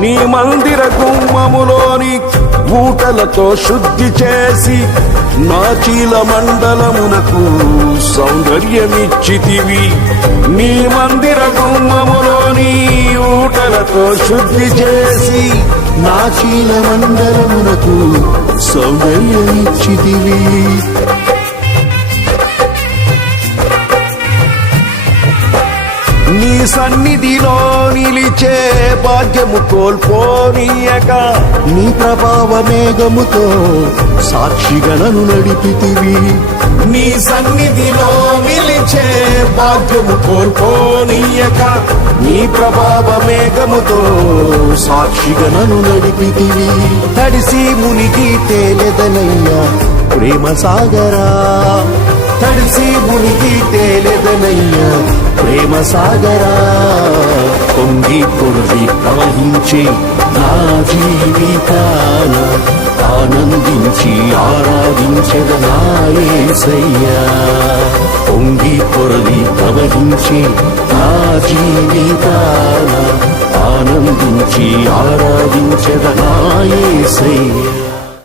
నీ మందిర గుమ్మములోని ఊటలతో శుద్ధి చేసి నా చీల మండలమునకు సౌందర్యమిచ్చితివి. నీ మందిర గుమ్మములోని ఊటలతో శుద్ధి చేసి నా చీల మండలమునకు సౌందర్యమిచ్చితివి. నీ సన్నిధిలో నిలిచే భాగ్యము కోల్పోనీయక నీ ప్రభావ మేఘముతో సాక్షిగా నన్ను నడిపితివి. నీ సన్నిధిలో నిలిచే భాగ్యము కోల్పోనీయక నీ ప్రభావ మేఘముతో సాక్షిగా నన్ను నడిపితివి. తడిసి మునిగి తేలెదనయ్యా ప్రేమ సాగరా, తడిసి మునిగి తేలెదనయ్యా ప్రేమ సాగరా. పొంగి పొంగి ప్రవహించి నా జీవితాన ఆనందించి ఆరాధించెద నా యేసయ్యా. పొంగి పొరలి ప్రవహించి నా జీవితాన ఆనందించి ఆరాధించెద నా యేసయ్యా.